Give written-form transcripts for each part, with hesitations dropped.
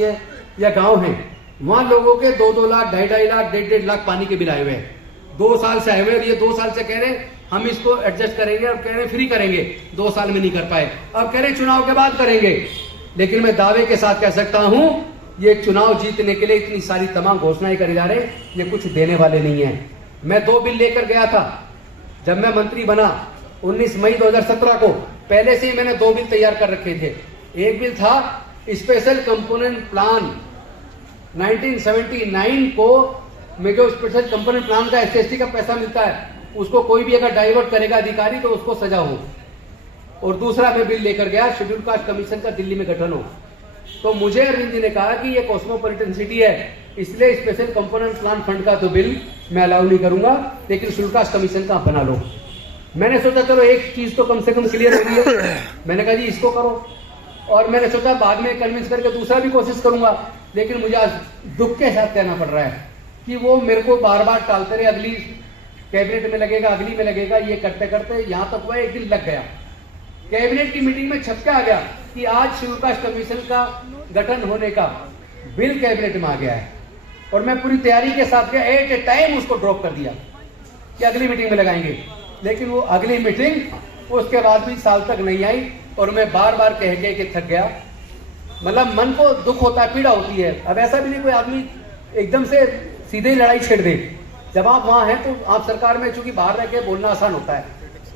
है या गांव है, वहां लोगों के 2-2 लाख, 2.5 लाख, 1.5 लाख पानी के बिल आए हुए हैं। 2 साल से आए हुए, और ये 2 साल से कह रहे हैं हम इसको एडजस्ट करेंगे, अब कह रहे हैं फ्री करेंगे। 2 साल में नहीं कर पाए, अब कह रहे हैं चुनाव के बाद करेंगे। लेकिन मैं दावे के साथ कह सकता हूं, ये चुनाव जीतने के लिए इतनी सारी तमाम घोषणाएं करे जा रहे हैं, ये कुछ देने वाले नहीं है। मैं 2 बिल लेकर गया था जब मैं मंत्री बना 19 मई 2017 को। पहले से ही मैंने 2 बिल तैयार कर रखे थे। एक बिल था स्पेशल कंपोनेंट प्लान 1979 को, में जो स्पेशल कंपोनेंट प्लान का SC/ST का पैसा मिलता है, उसको कोई भी अगर डाइवर्ट करेगा अधिकारी तो उसको सजा हो। और दूसरा मैं बिल लेकर गया शेड्यूल कास्ट कमीशन का दिल्ली में गठन हो। तो मुझे अरविंद जी ने कहा कि ये कॉस्मोपॉलिटन सिटी है, इसलिए स्पेशल कंपोनेंट प्लान फंड का तो बिल मैं अलाउ नहीं करूंगा, लेकिन शेड्यूल कास्ट कमीशन का बना लो। मैंने सोचा चलो एक चीज तो कम से कम क्लियर हो गई है, मैंने कहा जी इसको करो। और मैंने सोचा बाद में कन्विंस करके दूसरा भी कोशिश करूंगा, लेकिन मुझे आज दुख के साथ कहना पड़ रहा है कि वो मेरे को बार बार टालते रहे, अगली कैबिनेट में लगेगा, अगली में लगेगा, ये करते करते यहां तक हुआ एक दिन लग गया। कैबिनेट की मीटिंग में छप के आ गया कि आज शेड्यूल कास्ट कमीशन का गठन होने का बिल कैबिनेट में आ गया है, और मैं पूरी तैयारी के साथ गया, एट ए टाइम उसको ड्रॉप कर दिया कि अगली मीटिंग में लगाएंगे। लेकिन वो अगली मीटिंग उसके बाद भी साल तक नहीं आई, और मैं बार बार कह के थक गया। मतलब मन को दुख होता है, पीड़ा होती है। अब ऐसा भी नहीं कोई आदमी एकदम से सीधे ही लड़ाई छेड़ दे। जब आप वहां हैं तो आप सरकार में, चूंकि बाहर रह के बोलना आसान होता है,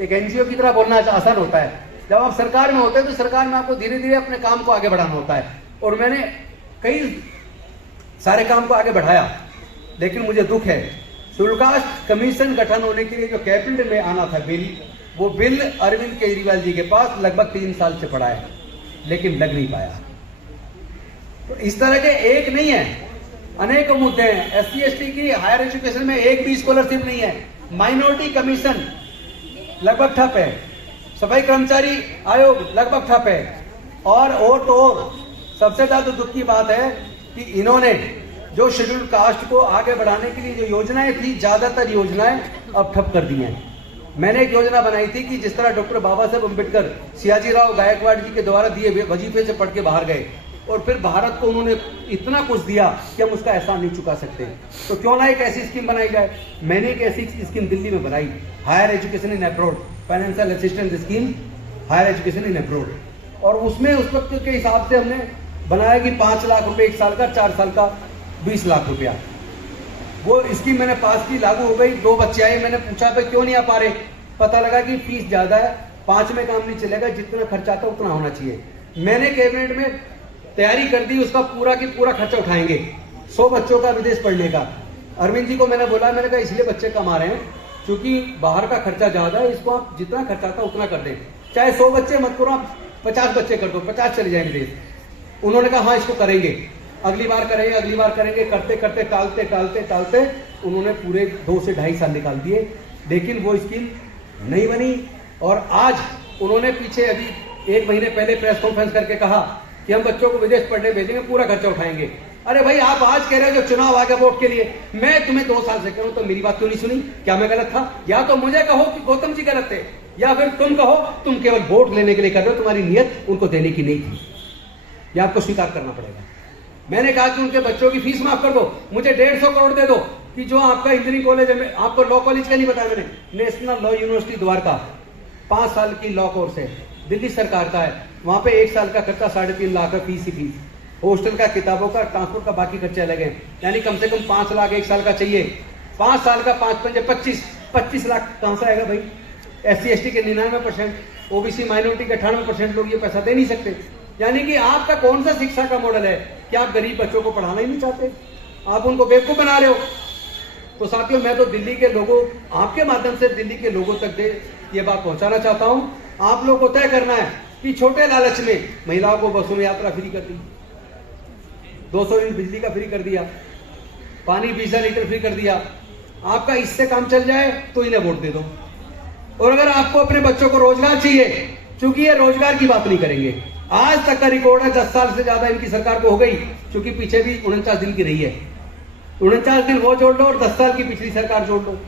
एक NGO की तरह बोलना आसान होता है। जब आप सरकार में होते हैं तो सरकार में आपको धीरे धीरे अपने काम को आगे बढ़ाना होता है, और मैंने कई सारे काम को आगे बढ़ाया। लेकिन मुझे दुख है, शेड्यूल कास्ट कमीशन गठन होने के लिए जो कैबिनेट में आना था बिल, वो बिल अरविंद केजरीवाल जी के पास लगभग 3 साल से पड़ा है, लेकिन लग नहीं पाया। तो इस तरह के एक नहीं है, अनेक मुद्दे हैं। SC/ST की हायर एजुकेशन में एक भी स्कॉलरशिप नहीं है। माइनॉरिटी कमीशन लगभग ठप है, सफाई कर्मचारी आयोग लगभग ठप है, और सबसे ज्यादा दुख की बात है कि इन्होंने जो शेड्यूल कास्ट को आगे बढ़ाने के लिए जो योजनाएं थी, ज्यादातर योजनाएं अब ठप कर दी हैं। मैंने एक योजना बनाई थी कि जिस तरह डॉक्टर बाबा साहब अम्बेडकर सियाजीराव गायकवाड़ जी के द्वारा दिए वजीफे से पढ़ के बाहर गए, और फिर भारत को उन्होंने इतना कुछ दिया कि हम उसका एहसान नहीं चुका सकते। तो क्यों ना एक ऐसी स्कीम बनाई जाए। मैंने एक ऐसी स्कीम दिल्ली में बनाई, higher education in abroad, financial assistance scheme higher education in abroad. और उसमें उस वक्त के हिसाब से हमने बनाया कि 5 लाख रुपए 1 साल का, 4 साल का 20 लाख रुपया। वो स्कीम मैंने पास की, लागू हो गई। 2 बच्चे आए, मैंने पूछा भाई क्यों नहीं आ पा रहे, पता लगा कि फीस ज्यादा है, 5 में काम नहीं चलेगा, जितना खर्चा आता उतना होना चाहिए। मैंने कैबिनेट में तैयारी कर दी, उसका पूरा की पूरा खर्चा उठाएंगे, 100 बच्चों का विदेश पढ़ने का। अरविंद जी को मैंने बोला, मैंने कहा इसलिए बच्चे कमा रहे हैं क्योंकि बाहर का खर्चा ज्यादा है, इसको आप जितना खर्चा आता उतना कर दें, चाहे 100 बच्चे मत करो, आप 50 बच्चे कर दो, 50 चले जाएंगे विदेश। उन्होंने कहा हाँ इसको करेंगे, अगली बार करेंगे, अगली बार करेंगे, करते करते टालते उन्होंने पूरे 2 से 2.5 साल निकाल दिए, लेकिन वो स्कीम नहीं बनी। और आज उन्होंने पीछे अभी 1 महीने पहले प्रेस कॉन्फ्रेंस करके कहा कि हम बच्चों को विदेश पढ़ने भेजेंगे, पूरा खर्चा उठाएंगे। अरे भाई आप आज कह रहे हो जो चुनाव आ गया वोट के लिए, मैं तुम्हें 2 साल से करूं तो मेरी बात क्यों नहीं सुनी? क्या मैं गलत था? या तो मुझे कहो कि गौतम जी गलत थे, या फिर तुम कहो तुम केवल वोट लेने के लिए कर रहे हो, तुम्हारी नियत उनको देने की नहीं थी। यह आपको स्वीकार करना पड़ेगा। मैंने कहा कि उनके बच्चों की फीस माफ कर दो, मुझे 150 करोड़ दे दो कि जो आपका इंजीनियरिंग कॉलेज है, आपको लॉ कॉलेज का नहीं बताया मैंने, नेशनल लॉ यूनिवर्सिटी द्वारका 5 साल की लॉ कोर्स है, दिल्ली सरकार का है, वहां पे 1 साल का खर्चा 3.5 लाख है, फीस ही फीस, हॉस्टल का, किताबों का, ट्रांसपोर्ट का, बाकी खर्चे अलग हैं। यानी कम से कम 5 लाख 1 साल का चाहिए। 5 साल का 5×5 25 लाख कहां से आएगा भाई? SC/ST के 99%, OBC माइनॉरिटी के 98% लोग ये पैसा दे नहीं सकते। यानी कि आपका कौन सा शिक्षा का मॉडल है कि आप गरीब बच्चों को पढ़ाना ही नहीं चाहते, आप उनको बेवकूफ बना रहे हो। तो साथियों, मैं तो दिल्ली के लोगों, आपके माध्यम से दिल्ली के लोगों तक ये बात पहुंचाना चाहता हूं। आप लोग को तय करना है कि छोटे लालच में महिलाओं को बसों में यात्रा फ्री कर दी, 200 यूनिट बिजली का फ्री कर दिया, पानी 20 लीटर फ्री कर दिया। आपका इससे काम चल जाए तो इन्हें वोट दे दो। और अगर आपको अपने बच्चों को रोजगार चाहिए, क्योंकि ये रोजगार की बात नहीं करेंगे, आज तक का रिकॉर्ड है 10 साल से ज्यादा इनकी सरकार को हो गई, क्योंकि पीछे भी 49 दिन की रही है। 49 दिन वो जोड़ लो और 10 साल की पिछली सरकार जोड़ लो।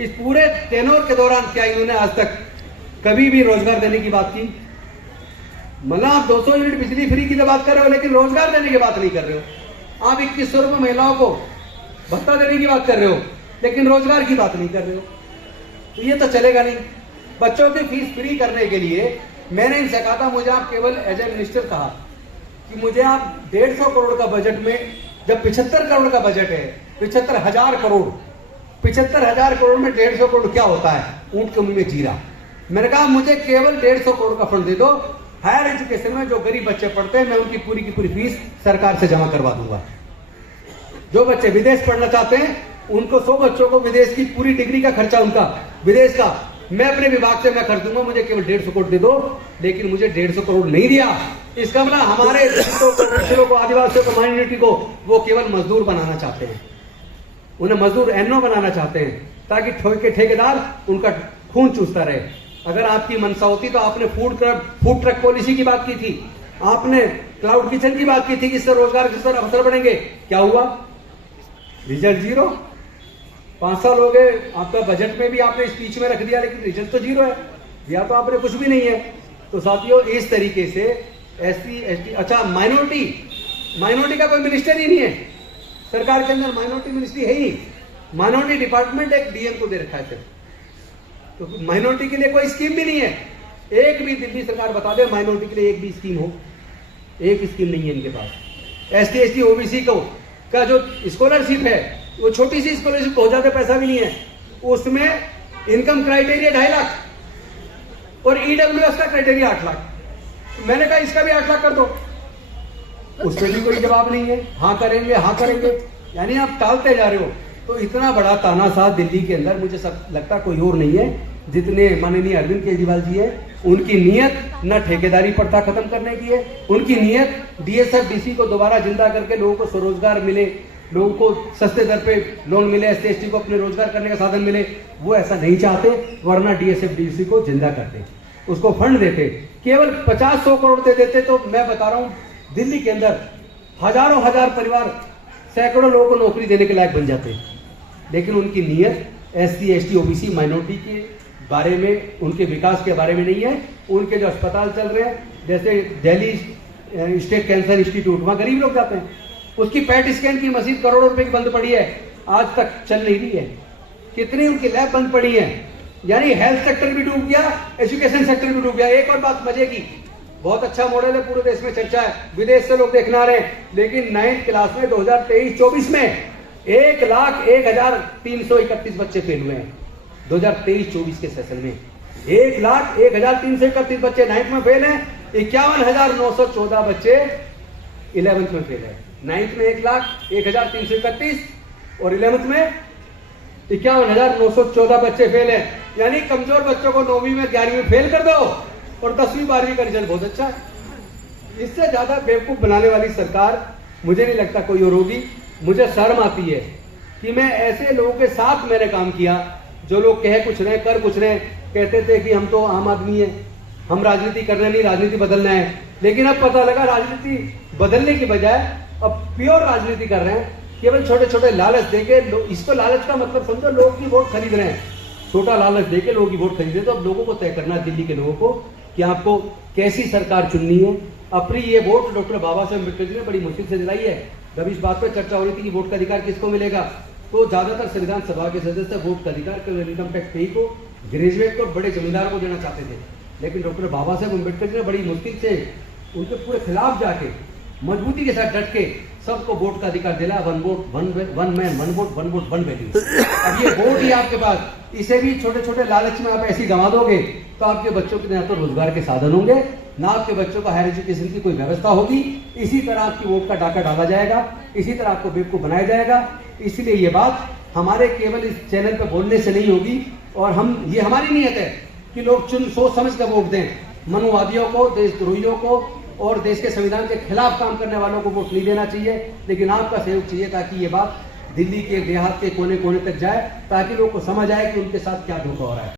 इस पूरे टेनोर के दौरान क्या इन्होंने आज तक कभी भी रोजगार देने की बात की? मतलब आप 200 यूनिट बिजली फ्री की तो बात कर रहे हो, लेकिन रोजगार देने की बात नहीं कर रहे हो। आप 2100 रुपये महिलाओं को भत्ता देने की बात कर रहे हो, लेकिन रोजगार की बात नहीं कर रहे हो। तो ये तो चलेगा नहीं। बच्चों की फीस फ्री करने के लिए मैंने इनसे कहा था, मुझे आप केवल एज ए मिनिस्टर कहा कि मुझे आप 150 करोड़ का बजट में, जब 75 करोड़ का बजट है, 75,000 करोड़, 75,000 करोड़ में 150 करोड़ क्या होता है? ऊंट के मुंह में जीरा। मैंने कहा मुझे केवल 150 करोड़ का फंड दे दो, हायर एजुकेशन में जो गरीब बच्चे पढ़ते हैं मैं उनकी पूरी की पूरी फीस सरकार से जमा करवा दूंगा। जो बच्चे विदेश पढ़ना चाहते हैं उनको 100 बच्चों को विदेश की पूरी डिग्री का खर्चा उनका विदेश का मैं अपने विभाग से मैं कर दूंगा। मुझे केवल 150 करोड़ दे दो, लेकिन मुझे 150 करोड़ नहीं दिया। इसका मतलब हमारे दलितों को, आदिवासियों को, माइनॉरिटी को वो केवल मजदूर बनाना चाहते हैं, उन्हें मजदूर एनओ बनाना चाहते हैं, ताकि ठेकेदार उनका खून चूसता रहे। अगर आपकी मंशा होती तो आपने फूड ट्रक पॉलिसी की बात की थी, आपने क्लाउड किचन की बात की थी कि इससे रोजगार के अवसर बढ़ेंगे। क्या हुआ? Result zero. 5 साल हो गए, आपका बजट में भी आपने स्पीच में रख दिया, लेकिन रिजल्ट तो जीरो है, या तो आपने कुछ भी नहीं है। तो साथियों, इस तरीके से एससी एसटी, अच्छा माइनॉरिटी का कोई मिनिस्टर ही नहीं है सरकार के अंदर, माइनॉरिटी मिनिस्ट्री है ही, माइनॉरिटी डिपार्टमेंट एक डीएम को दे रखा है सिर्फ। तो माइनॉरिटी के लिए कोई स्कीम भी नहीं है। एक भी दिल्ली सरकार बता दे माइनॉरिटी के लिए एक भी स्कीम हो, एक स्कीम नहीं है इनके पास। एसटी एसटी ओबीसी को का जो स्कॉलरशिप है वो छोटी सी स्कॉलरशिप, बहुत ज्यादा पैसा भी नहीं है, उसमें इनकम क्राइटेरिया 2.5 लाख और ईडब्ल्यूएस का क्राइटेरिया 8 लाख। मैंने कहा इसका भी 8 लाख कर दो, उससे भी कोई जवाब नहीं है। हाँ करेंगे, यानी आप टालते जा रहे हो। तो इतना बड़ा तानाशाह दिल्ली के अंदर मुझे सब लगता कोई और नहीं है जितने माननीय अरविंद केजरीवाल जी है। उनकी नीयत न ठेकेदारी प्रथा खत्म करने की है, उनकी नीयत डीएसएफ डीसी को दोबारा जिंदा करके लोगों को स्वरोजगार मिले, लोगों को सस्ते दर पे लोन मिले, एससी एसटी को अपने रोजगार करने का साधन मिले। वो ऐसा नहीं चाहते, वरना डीएसएफ डीसी को जिंदा करते, उसको फंड देते, केवल 50-100 करोड़ दे देते। तो मैं बता रहा हूं दिल्ली के अंदर हजारों हजार परिवार, सैकड़ों लोगों को नौकरी देने के लायक बन जाते। लेकिन उनकी नीयत एससी एसटी ओबीसी माइनॉरिटी के बारे में, उनके विकास के बारे में नहीं है। उनके जो अस्पताल चल रहे हैं, जैसे दिल्ली स्टेट कैंसर इंस्टीट्यूट, वहां गरीब लोग जाते हैं, उसकी पैट स्कैन की मशीन करोड़ों रुपए की बंद पड़ी है, आज तक चल नहीं रही है। कितनी उनकी लैब बंद पड़ी है। यानी हेल्थ सेक्टर भी डूब गया, एजुकेशन सेक्टर भी डूब गया। एक और बात मजे की, बहुत अच्छा मॉडल है, पूरे देश में चर्चा है, विदेश से लोग देखने आ रहे हैं, लेकिन 9th क्लास में 2023-24 में 1,01,331 बच्चे फेल हुए हैं। 2023-24 के सेशन में 1,01,331 बच्चे 9th में फेल हैं, 51,914 बच्चे 11th में फेल है। 9th में 1,01,331 और 11th में 51,914 बच्चे फेल हैं। यानी कमजोर बच्चों को 9वीं में 11वीं में फेल कर दो और 10वीं 12वीं का रिजल्ट बहुत अच्छा है। इससे ज्यादा बेवकूफ बनाने वाली सरकार मुझे नहीं लगता कोई और होगी। मुझे शर्म आती है कि मैं ऐसे लोगों के साथ मैंने काम किया जो लोग कह कुछ रहे, कर कुछ रहे, कहते थे कि हम तो आम आदमी हैं, हम राजनीति करना नहीं, राजनीति बदलना है। लेकिन अब पता लगा राजनीति बदलने की बजाय अब प्योर राजनीति कर रहे हैं, केवल छोटे छोटे लालच देके। इसको लालच का मतलब समझो, लोग की वोट खरीद रहे हैं, छोटा लालच देके लोगों की वोट खरीदे। तो अब लोगों को तय करना है, दिल्ली के लोगों को, कि आपको कैसी सरकार चुननी है। अपनी ये वोट डॉक्टर बाबा साहेब अम्बेडकर जी ने बड़ी मुश्किल से दिलाई है। जब इस बात पर चर्चा हो रही थी कि वोट का अधिकार किसको मिलेगा, तो ज्यादातर संविधान सभा के सदस्य वोट का अधिकार केवल इनकम टैक्स पेई को, ग्रेजुएट को, बड़े जमींदार को देना चाहते थे। लेकिन डॉक्टर बाबा साहेब अम्बेडकर जी ने बड़ी मुश्किल से उनके पूरे खिलाफ जाके मजबूती के साथ डट के सबको वोट का अधिकार दिला। One vote one man, one vote one value. अब ये वोट ही आपके पास, इसे भी छोटे छोटे लालच में आप ऐसी गंवा दोगे तो आपके बच्चों के ना तो रोजगार के साधन होंगे, ना आपके बच्चों को हायर एजुकेशन की कोई व्यवस्था होगी। इसी तरह आपकी वोट का डाका डाला जाएगा, इसी तरह आपको बेवकूफ बनाया जाएगा। इसलिए ये बात हमारे केवल इस चैनल पर बोलने से नहीं होगी, और ये हमारी नीयत है कि लोग सोच समझ कर वोट दें। मनुवादियों को, देशद्रोहियों को और देश के संविधान के खिलाफ काम करने वालों को वोट नहीं देना चाहिए। लेकिन आपका सहयोग चाहिए ताकि ये बात दिल्ली के देहात के कोने कोने तक जाए, ताकि लोगों को समझ आए कि उनके साथ क्या धोखा हो रहा है।